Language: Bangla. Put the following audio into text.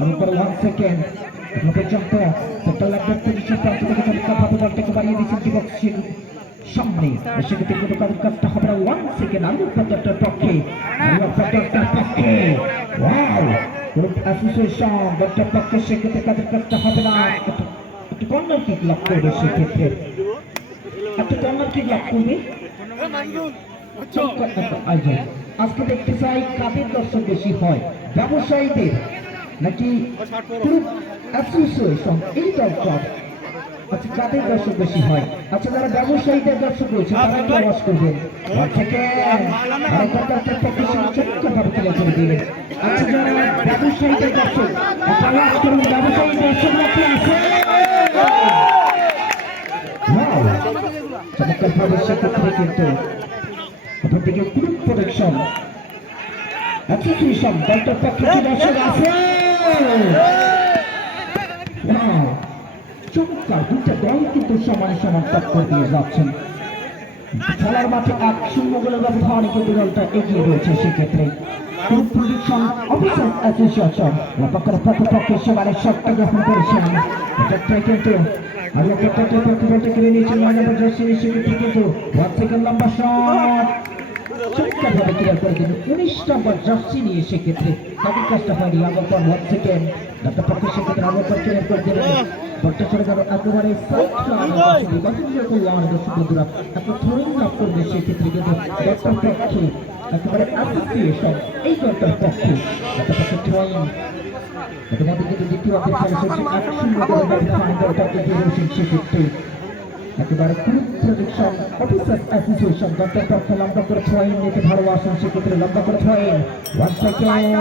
আমি পরে 1 সেকেন্ড এখন পর্যন্ত সেক্টর ল্যান্ডার পজিশন প্রান্ত থেকে চমৎকারভাবে বলটাকে বাড়িয়ে দিয়েছেন যুবক সামনে সেক্ষেত্রে কোনো কারণ কাজটা হবে না 1 সেকেন্ড আলু পর্যটনের পক্ষে ওয়াও গ্রুপ অ্যাসোসিয়েশন দলটার পক্ষে সেক্ষেত্রে কাজের কাজটা হবে না একটু কর্নার কিক লাভ করবে সেক্ষেত্রে একটা কর্নার কিক লাভ করবে আজকে দেখতে চাই কাদের দর্শক বেশি হয় ব্যবসায়ীদের নাকি গ্রুপ অ্যাসোসিয়েশন এই দলটা আচ্ছা কাদের দর্শক বেশি হয় আচ্ছা যারা ব্যবসায়ীদের দর্শক রয়েছে তারা একটু আওয়াজ করবেন চমৎকারভাবে তুলে করে দিলেন আচ্ছা যারা ব্যবসায়ীদের দর্শক একটা আওয়াজ করুন ব্যবসায়ী দর্শক রাখতে আছে চমৎকারভাবে সেক্ষেত্রে কিন্তু অপরদিকে গ্রুপ প্রোটেকশন অ্যাসোসিয়েশন দলটার পক্ষে যে দর্শক আছে চমৎকার দুইটা দল কিন্তু সমানে সমান টক্কর দিয়ে যাচ্ছেন খেলার মাঠে 1-0 গোলের ব্যবধানে কিন্তু দলটা এগিয়ে রয়েছে সেক্ষেত্রে গ্রুপ প্রোটেকশন অফিসার অ্যাসোসিয়েশন পক্ষের প্রতিপক্ষের সেবারে শটটা গ্রহণ করেছেন এক্ষেত্রে কিন্তু আগে প্রত্যেকটা প্রতিপক্ষে কেড়ে নিয়েছেন 9 নম্বর জার্সি সেক্ষেত্রে কিন্তু 1 সেকেন্ড লম্বা শট চমৎকারভাবে ক্লিয়ার করে দিলেন 19 নম্বর জার্সি নিয়ে সেক্ষেত্রে তাদের কাজটা হয়নি আগর পর 1 সেকেন্ড ডাক্তার পক্ষে সেক্ষেত্রে আগর পর ক্লিয়ার করে দিলেন বলটা চলে গেল একেবারে এত থ্রোয়িং লাভ করবে সেক্ষেত্রে কিন্তু ডাক্তার পক্ষে একেবারে অ্যাসোসিয়েশন এই দলটার পক্ষে ডাক্তার পক্ষে থ্রোয়িং ইতিমধ্যে কিন্তু দ্বিতীয় অপেক্ষায় এসেছে 1-0 গোলের ব্যবধানে দলটা এগিয়ে রয়েছেন সেক্ষেত্রে একেবারে গ্রুপ প্রোটেকশন অফিসার অ্যাসোসিয়েশন দলটার পক্ষে লম্বা করে থ্রোয়িং নিতে ভালোবাসেন সেক্ষেত্রে লম্বা করে থ্রোয়িং 1 সেকেন্ড